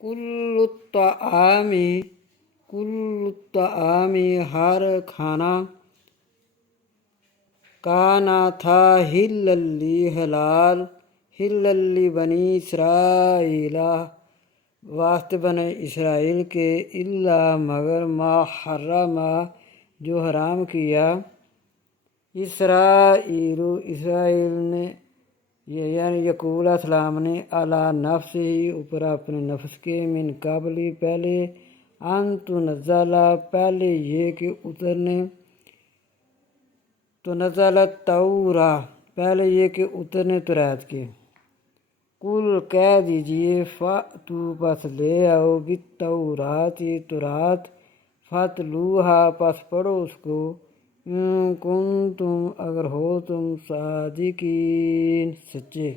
کل الطعام ہر کھانا کانا تھا حلال بنی اسرائیل واسطے بنی اسرائیل کے الا مگر ما حرم جو حرام کیا اسرائیل نے یعنی یعقوب علیہ السلام نے علی نفس ہی اوپر اپنے نفس کے من قبلی پہلے ان تنزل پہلے یہ کہ اترنے تنزل التورا پہلے یہ کہ اترنے توریت کے کل کہہ دیجئے فاتو پس لے آؤ بالتورات تورات فاتلوہا پس پڑھو اس کو ان کنتم اگر ہو تم صادقین سچے